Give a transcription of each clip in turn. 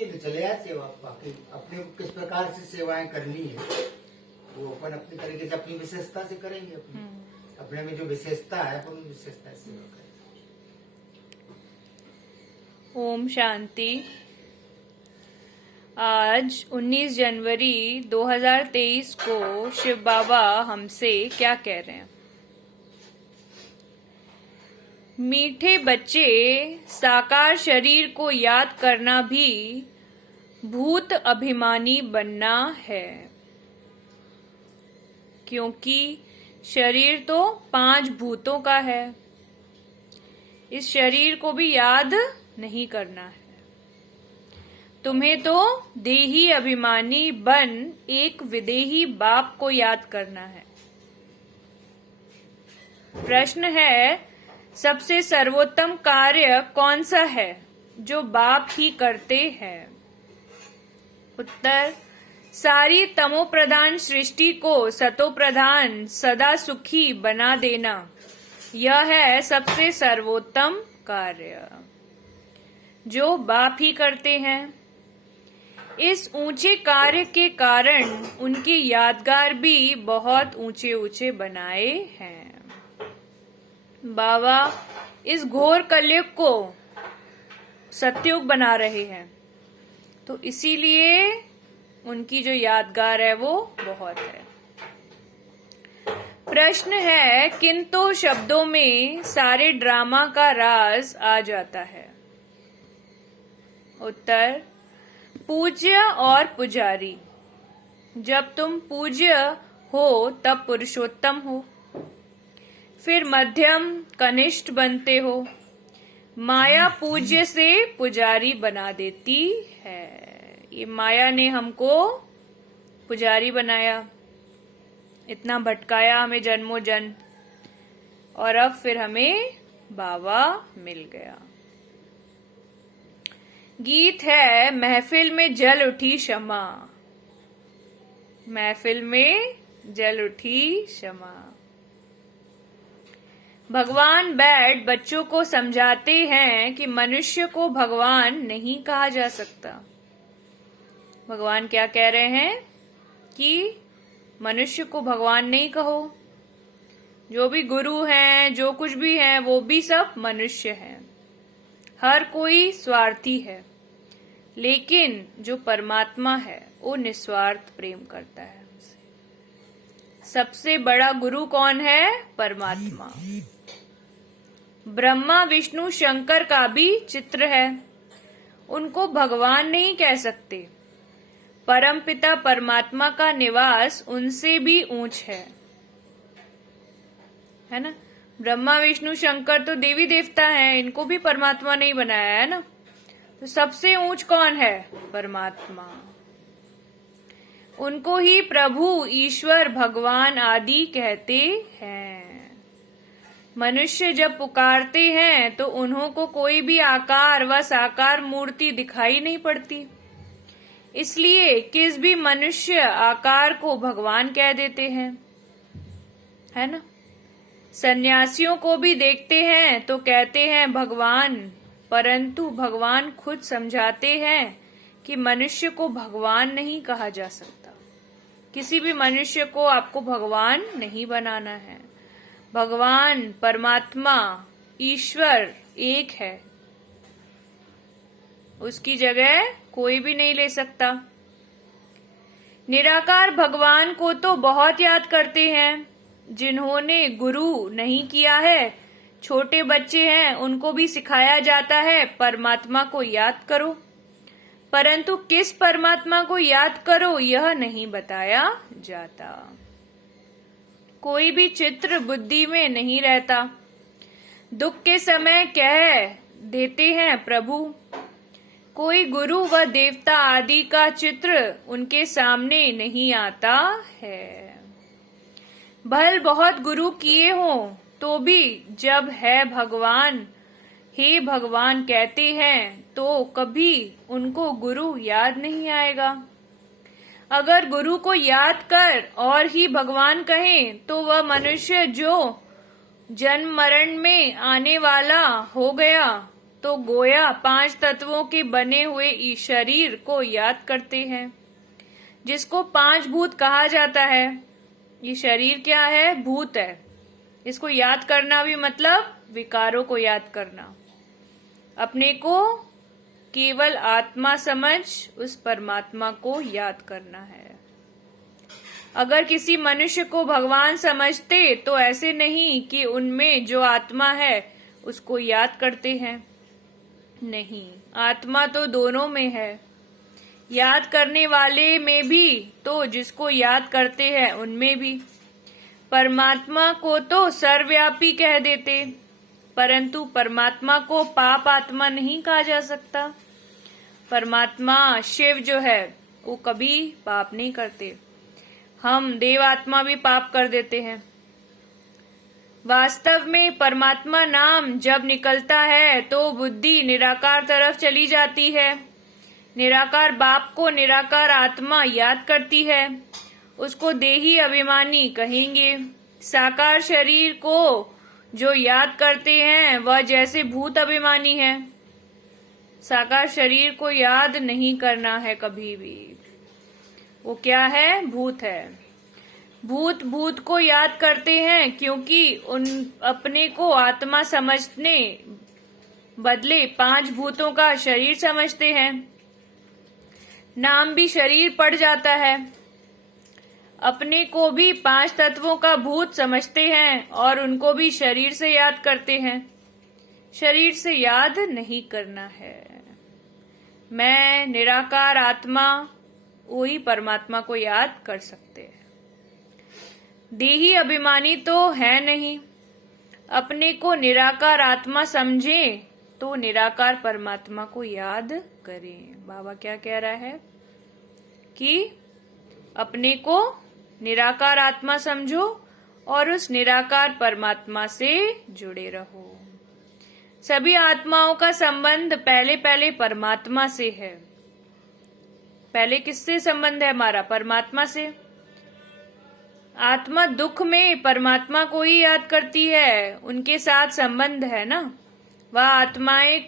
मिलती है तो चले आए सेवा। बाकी अपने को किस प्रकार से सेवाएं करनी है वो अपन अपनी तरीके से अपनी विशेषता से करेंगे। अपने में जो विशेषता है अपन विशेषता से सेवा करेंगे। ओम शांति। आज 19 जनवरी 2023 को शिव बाबा हमसे क्या कह रहे हैं। मीठे बच्चे, साकार शरीर को याद करना भी भूत अभिमानी बनना है, क्योंकि शरीर तो 5 भूतों का है। इस शरीर को भी याद नहीं करना है। तुम्हें तो देही अभिमानी बन एक विदेही बाप को याद करना है। प्रश्न है, सबसे सर्वोत्तम कार्य कौन सा है जो बाप ही करते हैं? उत्तर, सारी तमोप्रधान सृष्टि को सतोप्रधान सदा सुखी बना देना, यह है सबसे सर्वोत्तम कार्य जो बाप ही करते हैं। इस ऊंचे कार्य के कारण उनके यादगार भी बहुत ऊंचे ऊंचे बनाए हैं। बाबा इस घोर कलयुग को सतयुग बना रहे हैं, तो इसीलिए उनकी जो यादगार है वो बहुत है। प्रश्न है, किन तो शब्दों में सारे ड्रामा का राज आ जाता है? उत्तर, पूज्य और पुजारी। जब तुम पूज्य हो तब पुरुषोत्तम हो, फिर मध्यम कनिष्ठ बनते हो। माया पूज्य से पुजारी बना देती है। ये माया ने हमको पुजारी बनाया, इतना भटकाया हमें जन्मों जन्म, और अब फिर हमें बाबा मिल गया। गीत है, महफिल में जल उठी क्षमा, महफिल में जल उठी क्षमा। भगवान बैठ बच्चों को समझाते हैं कि मनुष्य को भगवान नहीं कहा जा सकता। भगवान क्या कह रहे हैं कि मनुष्य को भगवान नहीं कहो। जो भी गुरु हैं, जो कुछ भी हैं, वो भी सब मनुष्य हैं। हर कोई स्वार्थी है, लेकिन जो परमात्मा है वो निस्वार्थ प्रेम करता है हमसे। सबसे बड़ा गुरु कौन है? परमात्मा। ब्रह्मा विष्णु शंकर का भी चित्र है, उनको भगवान नहीं कह सकते। परमपिता परमात्मा का निवास उनसे भी ऊंच है ना। ब्रह्मा विष्णु शंकर तो देवी देवता हैं, इनको भी परमात्मा नहीं बनाया है ना। तो सबसे ऊंच कौन है? परमात्मा। उनको ही प्रभु, ईश्वर, भगवान आदि कहते हैं। मनुष्य जब पुकारते हैं तो उन्हों को कोई भी आकार व साकार मूर्ति दिखाई नहीं पड़ती, इसलिए किस भी मनुष्य आकार को भगवान कह देते हैं, है ना। सन्यासियों को भी देखते हैं तो कहते हैं भगवान, परंतु भगवान खुद समझाते हैं कि मनुष्य को भगवान नहीं कहा जा सकता। किसी भी मनुष्य को आपको भगवान नहीं बनाना है। भगवान, परमात्मा, ईश्वर एक है, उसकी जगह कोई भी नहीं ले सकता। निराकार भगवान को तो बहुत याद करते हैं। जिन्होंने गुरु नहीं किया है, छोटे बच्चे हैं, उनको भी सिखाया जाता है परमात्मा को याद करो, परंतु किस परमात्मा को याद करो यह नहीं बताया जाता। कोई भी चित्र बुद्धि में नहीं रहता। दुख के समय कह देते हैं प्रभु। कोई गुरु व देवता आदि का चित्र उनके सामने नहीं आता है। भल बहुत गुरु किए हों तो भी जब है भगवान, हे भगवान कहते हैं तो कभी उनको गुरु याद नहीं आएगा। अगर गुरु को याद कर और ही भगवान कहें तो वह मनुष्य जो जन्म मरण में आने वाला हो गया, तो गोया 5 तत्वों के बने हुए इस शरीर को याद करते हैं, जिसको 5 भूत कहा जाता है। ये शरीर क्या है? भूत है। इसको याद करना भी मतलब विकारों को याद करना। अपने को केवल आत्मा समझ उस परमात्मा को याद करना है। अगर किसी मनुष्य को भगवान समझते तो ऐसे नहीं कि उनमें जो आत्मा है उसको याद करते हैं। नहीं, आत्मा तो दोनों में है। याद करने वाले में भी तो जिसको याद करते हैं उनमें भी। परमात्मा को तो सर्वव्यापी कह देते, परंतु परमात्मा को पाप आत्मा नहीं कहा जा सकता। परमात्मा शिव जो है वो कभी पाप नहीं करते। हम देवात्मा भी पाप कर देते हैं। वास्तव में परमात्मा नाम जब निकलता है तो बुद्धि निराकार तरफ चली जाती है। निराकार बाप को निराकार आत्मा याद करती है, उसको देही अभिमानी कहेंगे। साकार शरीर को जो याद करते हैं वह जैसे भूत अभिमानी है। साकार शरीर को याद नहीं करना है कभी भी। वो क्या है? भूत है। भूत भूत को याद करते हैं क्योंकि उन अपने को आत्मा समझने बदले 5 भूतों का शरीर समझते हैं। नाम भी शरीर पड़ जाता है। अपने को भी 5 तत्वों का भूत समझते हैं और उनको भी शरीर से याद करते हैं। शरीर से याद नहीं करना है। मैं निराकार आत्मा, वही परमात्मा को याद कर सकते हैं। देही अभिमानी तो है नहीं। अपने को निराकार आत्मा समझे तो निराकार परमात्मा को याद करें। बाबा क्या कह रहा है कि अपने को निराकार आत्मा समझो और उस निराकार परमात्मा से जुड़े रहो। सभी आत्माओं का संबंध पहले परमात्मा से है। पहले किससे संबंध है हमारा? परमात्मा से। आत्मा दुख में परमात्मा को ही याद करती है, उनके साथ संबंध है ना। वह आत्माएं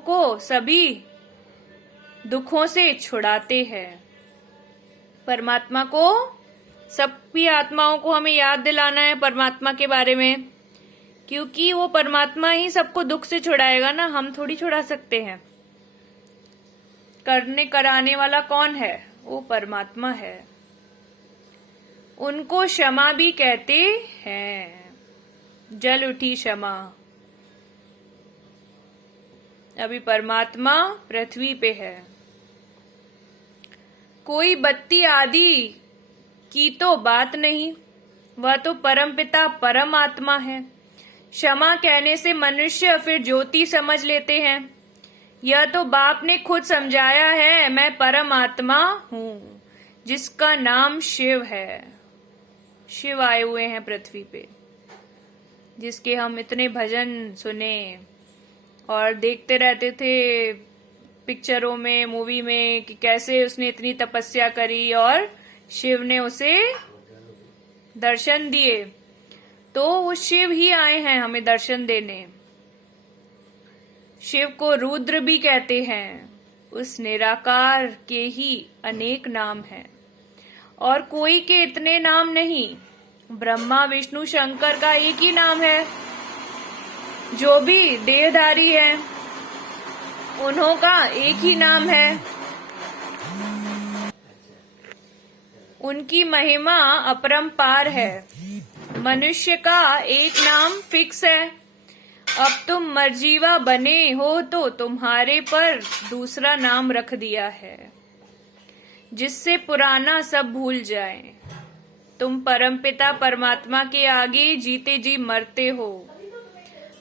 को सभी दुखों से छुड़ाते हैं। परमात्मा को, सभी आत्माओं को हमें याद दिलाना है परमात्मा के बारे में, क्योंकि वो परमात्मा ही सबको दुख से छुड़ाएगा ना, हम थोड़ी छुड़ा सकते हैं। करने कराने वाला कौन है? वो परमात्मा है। उनको क्षमा भी कहते हैं। जल उठी क्षमा। अभी परमात्मा पृथ्वी पे है। कोई बत्ती आदि की तो बात नहीं, वह तो परमपिता परमात्मा है। क्षमा कहने से मनुष्य फिर ज्योति समझ लेते हैं। यह तो बाप ने खुद समझाया है, मैं परमात्मा हूँ, जिसका नाम शिव है। शिव आए हुए हैं पृथ्वी पे, जिसके हम इतने भजन सुने और देखते रहते थे पिक्चरों में, मूवी में, कि कैसे उसने इतनी तपस्या करी और शिव ने उसे दर्शन दिए। तो वो शिव ही आए हैं हमें दर्शन देने। शिव को रुद्र भी कहते हैं। उस निराकार के ही अनेक नाम हैं और कोई के इतने नाम नहीं। ब्रह्मा विष्णु शंकर का एक ही नाम है। जो भी देहधारी है उन्हों का एक ही नाम है। उनकी महिमा अपरंपार है। मनुष्य का एक नाम फिक्स है। अब तुम मर्जीवा बने हो तो तुम्हारे पर दूसरा नाम रख दिया है, जिससे पुराना सब भूल जाए। तुम परमपिता परमात्मा के आगे जीते जी मरते हो।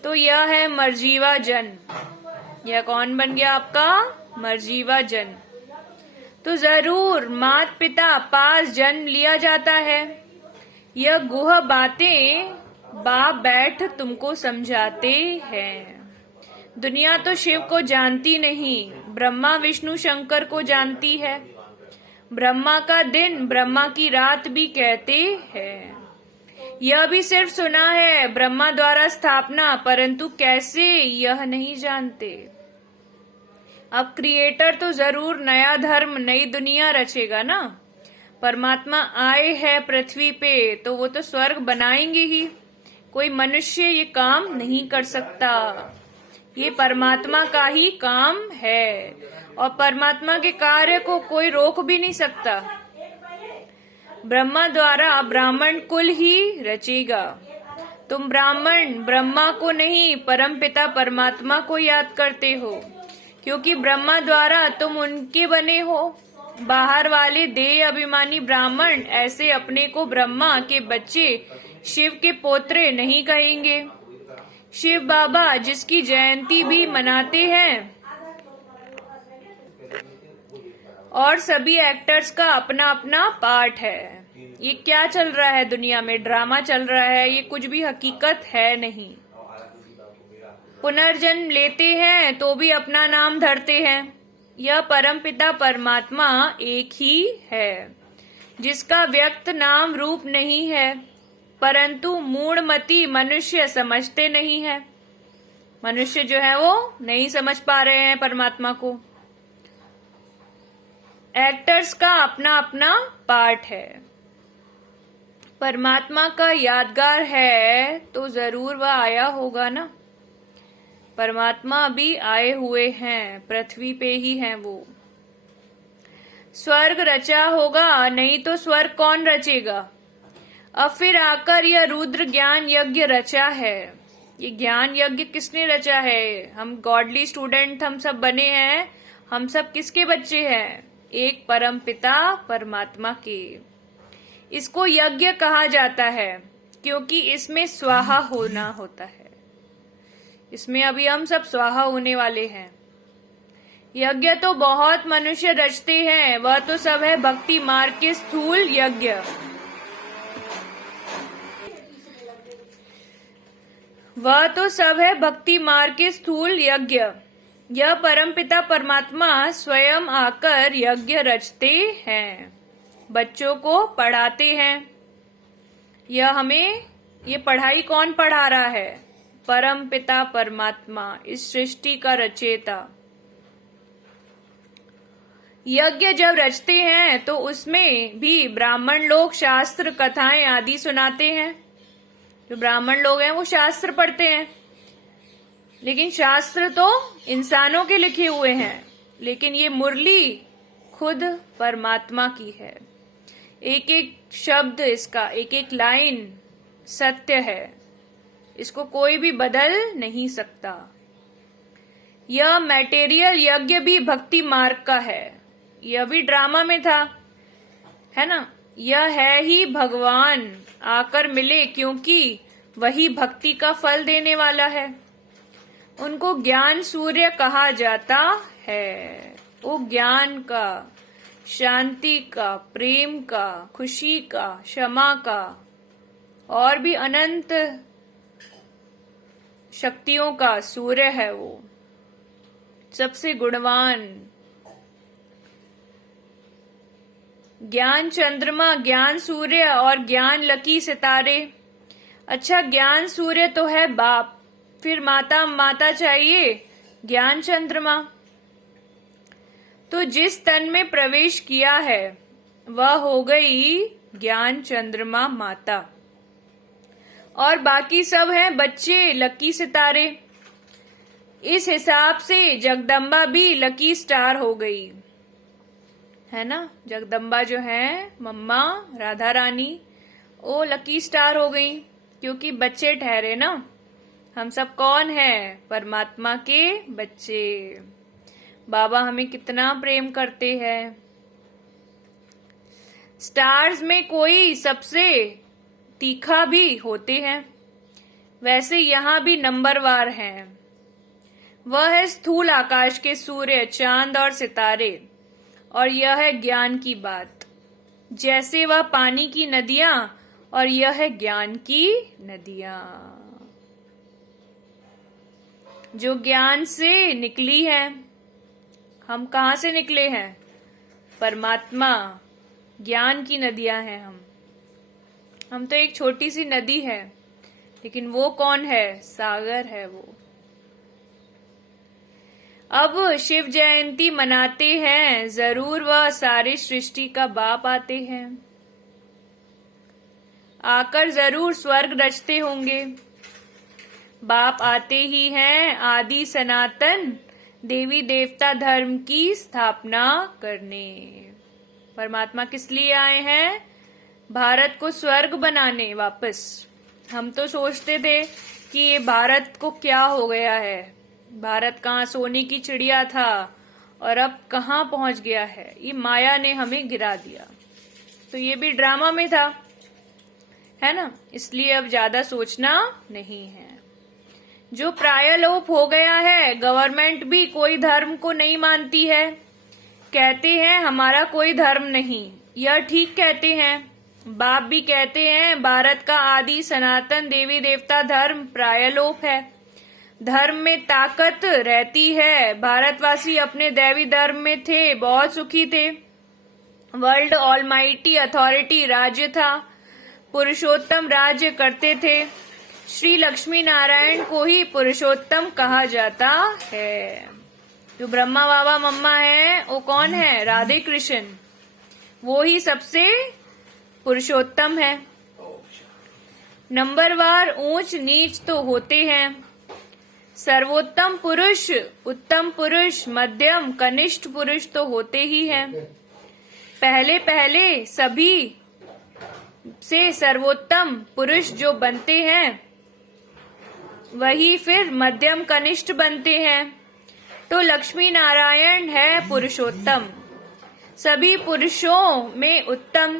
तो यह है मर्जीवा जन। यह कौन बन गया आपका? मर्जीवा जन। तो जरूर माता पिता पास जन्म लिया जाता है। यह गुह बातें बाप बैठ तुमको समझाते हैं। दुनिया तो शिव को जानती नहीं, ब्रह्मा विष्णु शंकर को जानती है। ब्रह्मा का दिन ब्रह्मा की रात भी कहते हैं। यह भी सिर्फ सुना है ब्रह्मा द्वारा स्थापना, परंतु कैसे यह नहीं जानते। अब क्रिएटर तो जरूर नया धर्म नई दुनिया रचेगा ना। परमात्मा आए हैं पृथ्वी पे तो वो तो स्वर्ग बनाएंगे ही। कोई मनुष्य ये काम नहीं कर सकता, ये परमात्मा का ही काम है और परमात्मा के कार्य को कोई रोक भी नहीं सकता। ब्रह्मा द्वारा ब्राह्मण कुल ही रचेगा। तुम ब्राह्मण ब्रह्मा को नहीं परमपिता परमात्मा को याद करते हो, क्योंकि ब्रह्मा द्वारा तुम उनके बने हो। बाहर वाले देह अभिमानी ब्राह्मण ऐसे अपने को ब्रह्मा के बच्चे शिव के पोत्रे नहीं कहेंगे। शिव बाबा जिसकी जयंती भी मनाते हैं और सभी एक्टर्स का अपना अपना पार्ट है। ये क्या चल रहा है दुनिया में, ड्रामा चल रहा है, ये कुछ भी हकीकत है नहीं। पुनर्जन्म लेते हैं तो भी अपना नाम धरते हैं। यह परमपिता परमात्मा एक ही है जिसका व्यक्त नाम रूप नहीं है, परंतु मूढ़मती मनुष्य समझते नहीं है। मनुष्य जो है वो नहीं समझ पा रहे हैं परमात्मा को। एक्टर्स का अपना अपना पार्ट है। परमात्मा का यादगार है तो जरूर वह आया होगा ना। परमात्मा भी आए हुए हैं, पृथ्वी पे ही हैं वो। स्वर्ग रचा होगा, नहीं तो स्वर्ग कौन रचेगा। अब फिर आकर यह रुद्र ज्ञान यज्ञ रचा है। ये ज्ञान यज्ञ किसने रचा है। हम गॉडली स्टूडेंट हम सब बने हैं। हम सब किसके बच्चे हैं, एक परम पिता परमात्मा के। इसको यज्ञ कहा जाता है क्योंकि इसमें स्वाहा होना होता है। इसमें अभी हम सब स्वाहा होने वाले हैं। यज्ञ तो बहुत मनुष्य रचते हैं, वह तो सब है भक्ति मार्ग के स्थूल यज्ञ। वह तो सब है भक्ति मार्ग के स्थूल यज्ञ। यह परमपिता परमात्मा स्वयं आकर यज्ञ रचते हैं, बच्चों को पढ़ाते हैं। यह हमें ये पढ़ाई कौन पढ़ा रहा है, परमपिता परमात्मा, इस सृष्टि का रचयिता। यज्ञ जब रचते हैं तो उसमें भी ब्राह्मण लोग शास्त्र कथाएं आदि सुनाते हैं। जो ब्राह्मण लोग हैं वो शास्त्र पढ़ते हैं, लेकिन शास्त्र तो इंसानों के लिखे हुए हैं, लेकिन ये मुरली खुद परमात्मा की है। एक एक शब्द इसका, एक एक लाइन सत्य है, इसको कोई भी बदल नहीं सकता। यह मटेरियल यज्ञ भी भक्ति मार्ग का है। यह भी ड्रामा में था, है ना। यह है ही भगवान आकर मिले, क्योंकि वही भक्ति का फल देने वाला है। उनको ज्ञान सूर्य कहा जाता है। वो ज्ञान का, शांति का, प्रेम का, खुशी का, क्षमा का और भी अनंत शक्तियों का सूर्य है। वो सबसे गुणवान। ज्ञान चंद्रमा, ज्ञान सूर्य और ज्ञान लकी सितारे। अच्छा, ज्ञान सूर्य तो है बाप, फिर माता चाहिए ज्ञान चंद्रमा। तो जिस तन में प्रवेश किया है वह हो गई ज्ञान चंद्रमा माता, और बाकी सब हैं बच्चे लकी सितारे। इस हिसाब से जगदम्बा भी लकी स्टार हो गई, है ना। जगदम्बा जो है मम्मा राधा रानी, वो लकी स्टार हो गई क्योंकि बच्चे ठहरे ना। हम सब कौन हैं, परमात्मा के बच्चे। बाबा हमें कितना प्रेम करते हैं। स्टार्स में कोई सबसे तीखा भी होते हैं, वैसे यहाँ भी नंबरवार हैं। वह है स्थूल आकाश के सूर्य, चांद और सितारे, और यह है ज्ञान की बात। जैसे वह पानी की नदियां और यह है ज्ञान की नदियां, जो ज्ञान से निकली है। हम कहाँ से निकले हैं, परमात्मा, ज्ञान की नदियां हैं हम। हम तो एक छोटी सी नदी है, लेकिन वो कौन है? सागर है वो। अब शिव जयंती मनाते हैं, जरूर वह सारे सृष्टि का बाप आते हैं। आकर जरूर स्वर्ग रचते होंगे। बाप आते ही हैं आदि सनातन, देवी देवता धर्म की स्थापना करने। परमात्मा किस लिए आए हैं? भारत को स्वर्ग बनाने वापस। हम तो सोचते थे कि ये भारत को क्या हो गया है, भारत कहाँ सोने की चिड़िया था और अब कहाँ पहुंच गया है। ये माया ने हमें गिरा दिया। तो ये भी ड्रामा में था, है ना? इसलिए अब ज्यादा सोचना नहीं है। जो प्रायलोप हो गया है, गवर्नमेंट भी कोई धर्म को नहीं मानती है, कहते हैं हमारा कोई धर्म नहीं। यह ठीक कहते हैं। बाप भी कहते हैं भारत का आदि सनातन देवी देवता धर्म प्रायलोप है। धर्म में ताकत रहती है। भारतवासी अपने दैवी धर्म में थे, बहुत सुखी थे। वर्ल्ड ऑलमाइटी अथॉरिटी राज्य था, पुरुषोत्तम राज्य करते थे। श्री लक्ष्मी नारायण को ही पुरुषोत्तम कहा जाता है। जो ब्रह्मा बाबा मम्मा है वो कौन है? राधे कृष्ण। वो ही सबसे पुरुषोत्तम है। नंबरवार ऊंच नीच तो होते हैं। सर्वोत्तम पुरुष, उत्तम पुरुष, मध्यम, कनिष्ठ पुरुष तो होते ही हैं। पहले पहले सभी से सर्वोत्तम पुरुष जो बनते हैं वही फिर मध्यम कनिष्ठ बनते हैं। तो लक्ष्मी नारायण है पुरुषोत्तम, सभी पुरुषों में उत्तम।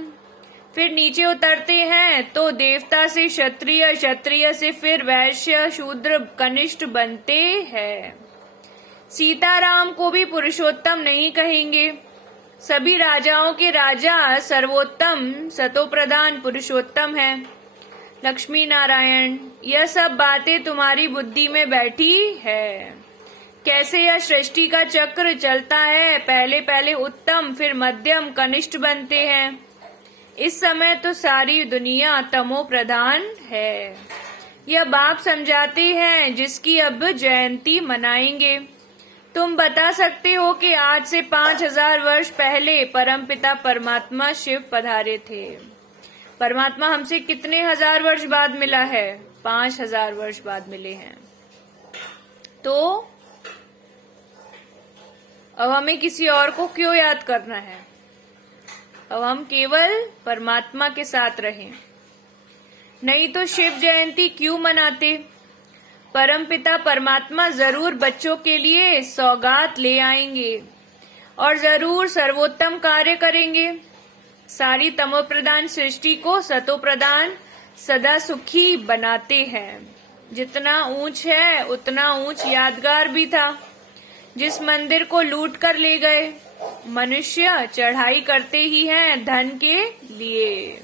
फिर नीचे उतरते हैं तो देवता से क्षत्रिय, क्षत्रिय से फिर वैश्य, शूद्र, कनिष्ठ बनते हैं। सीताराम को भी पुरुषोत्तम नहीं कहेंगे। सभी राजाओं के राजा सर्वोत्तम, सतोप्रधान पुरुषोत्तम है लक्ष्मी नारायण। यह सब बातें तुम्हारी बुद्धि में बैठी है। कैसे यह सृष्टि का चक्र चलता है, पहले पहले उत्तम, फिर मध्यम, कनिष्ठ बनते हैं। इस समय तो सारी दुनिया तमो प्रधान है। यह बाप समझाते हैं, जिसकी अब जयंती मनाएंगे। तुम बता सकते हो कि आज से 5000 वर्ष पहले परमपिता परमात्मा शिव पधारे थे। परमात्मा हमसे कितने हजार वर्ष बाद मिला है? 5000 वर्ष बाद मिले हैं। तो अब हमें किसी और को क्यों याद करना है? अब हम केवल परमात्मा के साथ रहें। नहीं तो शिव जयंती क्यों मनाते? परमपिता परमात्मा जरूर बच्चों के लिए सौगात ले आएंगे और जरूर सर्वोत्तम कार्य करेंगे। सारी तमोप्रधान सृष्टि को सतोप्रधान सदा सुखी बनाते हैं। जितना ऊंच है उतना ऊंच यादगार भी था। जिस मंदिर को लूट कर ले गए, मनुष्य चढ़ाई करते ही हैं धन के लिए।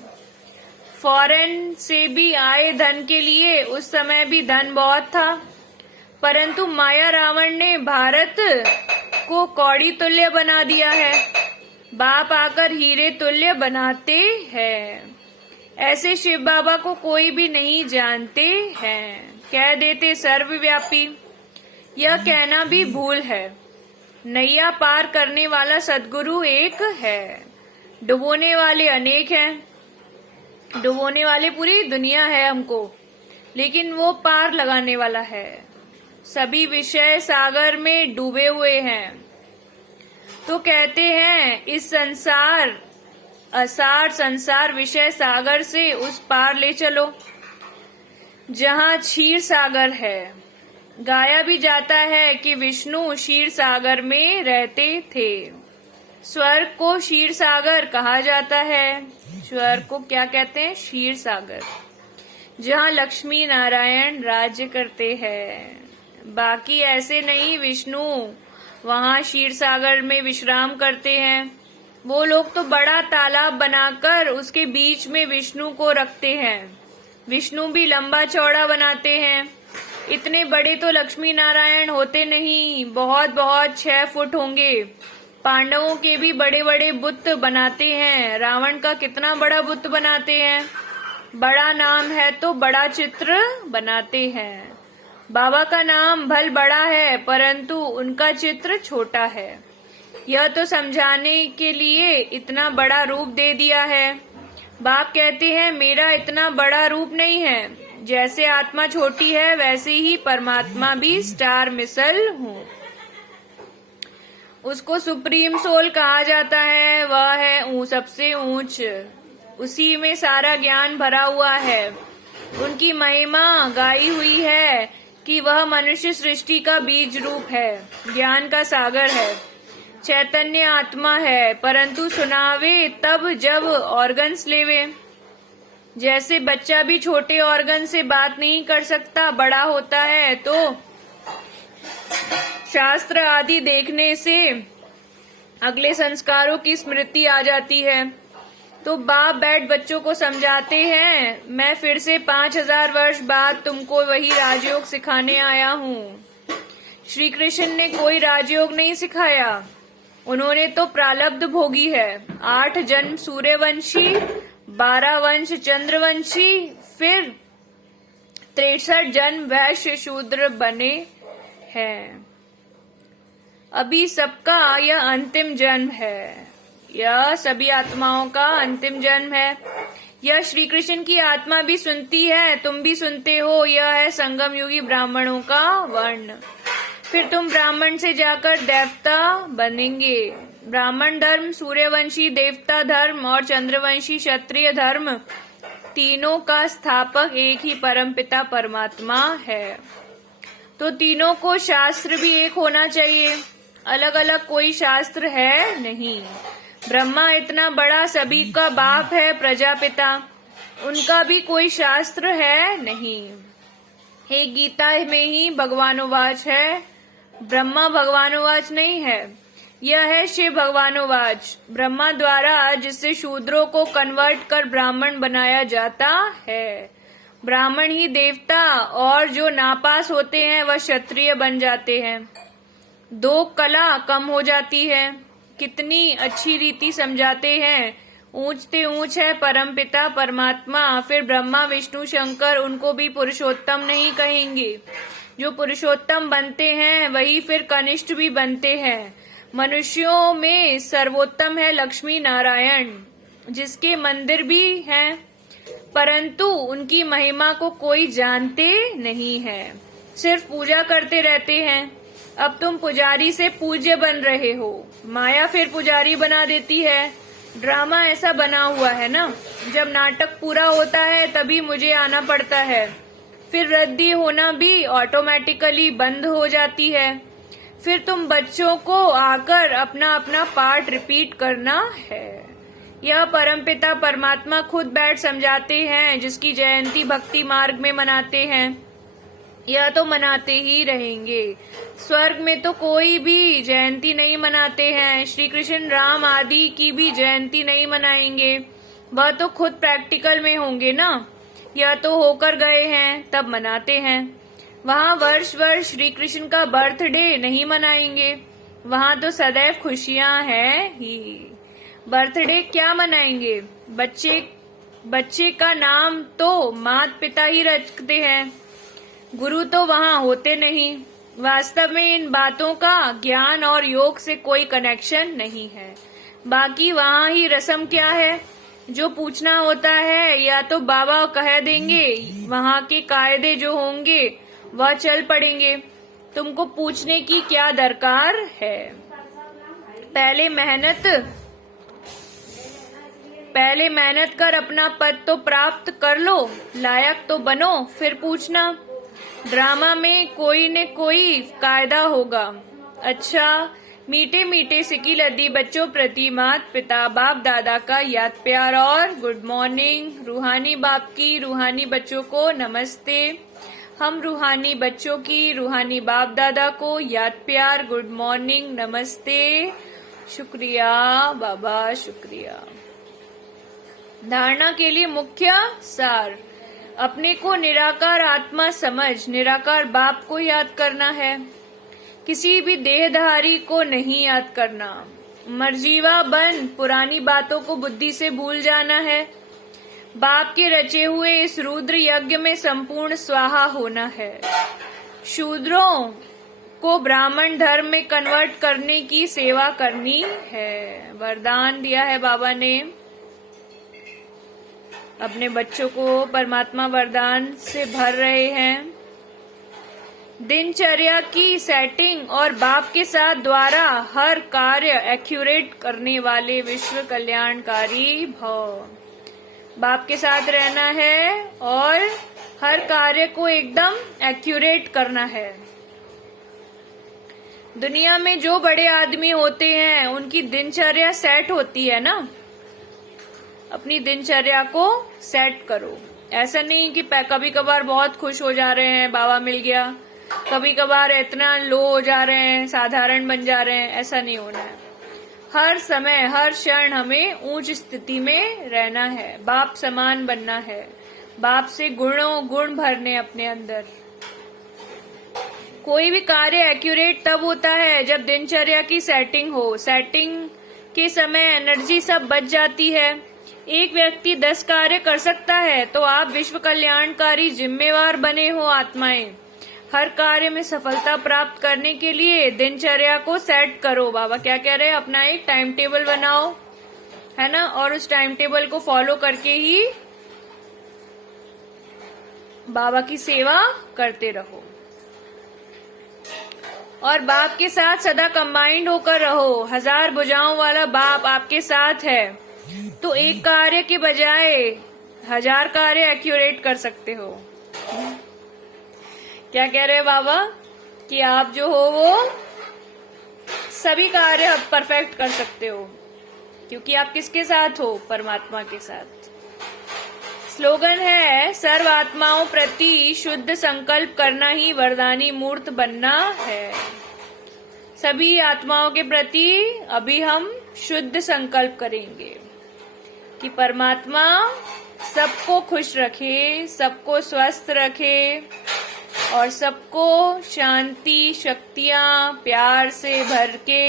फॉरेन से भी आए धन के लिए। उस समय भी धन बहुत था, परंतु माया रावण ने भारत को कौड़ी तुल्य बना दिया है। बाप आकर हीरे तुल्य बनाते हैं। ऐसे शिव बाबा को कोई भी नहीं जानते हैं, कह देते सर्वव्यापी। यह कहना भी भूल है। नैया पार करने वाला सद्गुरु एक है, डुबोने वाले अनेक हैं। डुबोने वाले पूरी दुनिया है हमको, लेकिन वो पार लगाने वाला है। सभी विषय सागर में डूबे हुए हैं। तो कहते हैं इस संसार असार संसार विषय सागर से उस पार ले चलो जहाँ क्षीर सागर है। गाया भी जाता है कि विष्णु क्षीर सागर में रहते थे। स्वर्ग को क्षीर सागर कहा जाता है। स्वर्ग को क्या कहते हैं? क्षीर सागर, जहाँ लक्ष्मी नारायण राज्य करते हैं। बाकी ऐसे नहीं, विष्णु वहाँ क्षीर सागर में विश्राम करते हैं। वो लोग तो बड़ा तालाब बनाकर उसके बीच में विष्णु को रखते हैं। विष्णु भी लंबा चौड़ा बनाते हैं। इतने बड़े तो लक्ष्मी नारायण होते नहीं, बहुत बहुत 6 फुट होंगे। पांडवों के भी बड़े बड़े बुत बनाते हैं। रावण का कितना बड़ा बुत बनाते हैं। बड़ा नाम है तो बड़ा चित्र बनाते हैं। बाबा का नाम भल बड़ा है परंतु उनका चित्र छोटा है। यह तो समझाने के लिए इतना बड़ा रूप दे दिया है। बाप कहते हैं मेरा इतना बड़ा रूप नहीं है। जैसे आत्मा छोटी है वैसे ही परमात्मा भी स्टार मिसल हूँ। उसको सुप्रीम सोल कहा जाता है। वह है सबसे ऊंच, उसी में सारा ज्ञान भरा हुआ है। उनकी महिमा गाई हुई है कि वह मनुष्य सृष्टि का बीज रूप है, ज्ञान का सागर है, चैतन्य आत्मा है, परंतु सुनावे तब जब ऑर्गन्स लेवे। जैसे बच्चा भी छोटे ऑर्गन से बात नहीं कर सकता, बड़ा होता है तो शास्त्र आदि देखने से अगले संस्कारों की स्मृति आ जाती है। तो बाप बैठ बच्चों को समझाते हैं, मैं फिर से 5000 वर्ष बाद तुमको वही राजयोग सिखाने आया हूँ। श्री कृष्ण ने कोई राजयोग नहीं सिखाया, उन्होंने तो प्रारब्ध भोगी है। 8 जन्म सूर्यवंशी, 12 वंश चंद्रवंशी, फिर 63 जन्म वैश्य शूद्र बने हैं। अभी सबका यह अंतिम जन्म है। यह सभी आत्माओं का अंतिम जन्म है। यह श्री कृष्ण की आत्मा भी सुनती है, तुम भी सुनते हो। यह है संगम युगी ब्राह्मणों का वर्ण। फिर तुम ब्राह्मण से जाकर देवता बनेंगे। ब्राह्मण धर्म, सूर्यवंशी देवता धर्म और चंद्रवंशी क्षत्रिय धर्म, तीनों का स्थापक एक ही परमपिता परमात्मा है। तो तीनों को शास्त्र भी एक होना चाहिए, अलग अलग कोई शास्त्र है नहीं। ब्रह्मा इतना बड़ा सभी का बाप है, प्रजापिता, उनका भी कोई शास्त्र है नहीं। हे गीता में ही भगवानोवाच है, ब्रह्मा भगवानोवाच नहीं है। यह है शिव भगवानोवाच, ब्रह्मा द्वारा जिससे शूद्रों को कन्वर्ट कर ब्राह्मण बनाया जाता है। ब्राह्मण ही देवता और जो नापास होते हैं वह क्षत्रिय बन जाते हैं। 2 कला कम हो जाती है। कितनी अच्छी रीति समझाते हैं। ऊंचते ऊंच है परमपिता परमात्मा, फिर ब्रह्मा विष्णु शंकर, उनको भी पुरुषोत्तम नहीं कहेंगे। जो पुरुषोत्तम बनते हैं वही फिर कनिष्ठ भी बनते हैं। मनुष्यों में सर्वोत्तम है लक्ष्मी नारायण, जिसके मंदिर भी हैं, परंतु उनकी महिमा को कोई जानते नहीं है, सिर्फ पूजा करते रहते हैं। अब तुम पुजारी से पूज्य बन रहे हो, माया फिर पुजारी बना देती है। ड्रामा ऐसा बना हुआ है ना, जब नाटक पूरा होता है तभी मुझे आना पड़ता है, फिर रद्दी होना भी ऑटोमेटिकली बंद हो जाती है। फिर तुम बच्चों को आकर अपना अपना पार्ट रिपीट करना है। यह परमपिता परमात्मा खुद बैठ समझाते हैं, जिसकी जयंती भक्ति मार्ग में मनाते हैं। यह तो मनाते ही रहेंगे। स्वर्ग में तो कोई भी जयंती नहीं मनाते हैं। श्री कृष्ण राम आदि की भी जयंती नहीं मनाएंगे, वह तो खुद प्रैक्टिकल में होंगे ना। यह तो होकर गए हैं तब मनाते हैं। वहाँ वर्ष वर्ष श्री कृष्ण का बर्थडे नहीं मनाएंगे, वहाँ तो सदैव खुशियां हैं ही। बर्थडे क्या मनाएंगे? बच्चे का नाम तो माता पिता ही रखते हैं, गुरु तो वहाँ होते नहीं। वास्तव में इन बातों का ज्ञान और योग से कोई कनेक्शन नहीं है। बाकी वहाँ ही रस्म क्या है, जो पूछना होता है या तो बाबा कह देंगे, वहाँ के कायदे जो होंगे वह चल पड़ेंगे। तुमको पूछने की क्या दरकार है? पहले मेहनत कर अपना पद तो प्राप्त कर लो, लायक तो बनो, फिर पूछना। ड्रामा में कोई न कोई कायदा होगा। अच्छा, मीठे मीठे सिकी लद्दी बच्चों प्रति माता पिता बाप दादा का याद प्यार और गुड मॉर्निंग। रूहानी बाप की रूहानी बच्चों को नमस्ते। हम रूहानी बच्चों की रूहानी बाप दादा को याद प्यार गुड मॉर्निंग नमस्ते। शुक्रिया बाबा, शुक्रिया। धारणा के लिए मुख्य सार, अपने को निराकार आत्मा समझ निराकार बाप को याद करना है, किसी भी देहधारी को नहीं याद करना। मर्जीवा बन पुरानी बातों को बुद्धि से भूल जाना है। बाप के रचे हुए इस रुद्र यज्ञ में संपूर्ण स्वाहा होना है। शूद्रों को ब्राह्मण धर्म में कन्वर्ट करने की सेवा करनी है। वरदान दिया है बाबा ने अपने बच्चों को, परमात्मा वरदान से भर रहे हैं। दिनचर्या की सेटिंग और बाप के साथ द्वारा हर कार्य एक्यूरेट करने वाले विश्व कल्याणकारी भव। बाप के साथ रहना है और हर कार्य को एकदम एक्यूरेट करना है। दुनिया में जो बड़े आदमी होते हैं उनकी दिनचर्या सेट होती है ना। अपनी दिनचर्या को सेट करो। ऐसा नहीं कि कभी कभार बहुत खुश हो जा रहे हैं, बाबा मिल गया, कभी कभार इतना लो हो जा रहे हैं, साधारण बन जा रहे हैं। ऐसा नहीं होना है। हर समय हर क्षण हमें ऊंच स्थिति में रहना है, बाप समान बनना है, बाप से गुणों गुण भरने अपने अंदर। कोई भी कार्य एक्यूरेट तब होता है जब दिनचर्या की सेटिंग हो। सेटिंग के समय एनर्जी सब बच जाती है। एक व्यक्ति 10 कार्य कर सकता है तो आप विश्व कल्याणकारी जिम्मेवार बने हो आत्माएं। हर कार्य में सफलता प्राप्त करने के लिए दिनचर्या को सेट करो। बाबा क्या कह रहे हैं, अपना एक टाइम टेबल बनाओ, है ना, और उस टाइम टेबल को फॉलो करके ही बाबा की सेवा करते रहो और बाप के साथ सदा कंबाइंड होकर रहो। 1000 भुजाओं वाला बाप आपके साथ है तो एक कार्य के बजाय 1000 कार्य एक्यूरेट कर सकते हो। क्या कह रहे हैं बाबा कि आप जो हो वो सभी कार्य परफेक्ट कर सकते हो क्योंकि आप किसके साथ हो, परमात्मा के साथ। स्लोगन है, सर्व आत्माओं प्रति शुद्ध संकल्प करना ही वरदानी मूर्त बनना है। सभी आत्माओं के प्रति अभी हम शुद्ध संकल्प करेंगे कि परमात्मा सबको खुश रखे, सबको स्वस्थ रखे और सबको शांति शक्तियां प्यार से भर के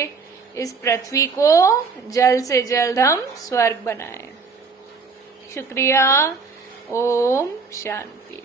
इस पृथ्वी को जल्द से जल्द हम स्वर्ग बनाएं। शुक्रिया। ओम शांति।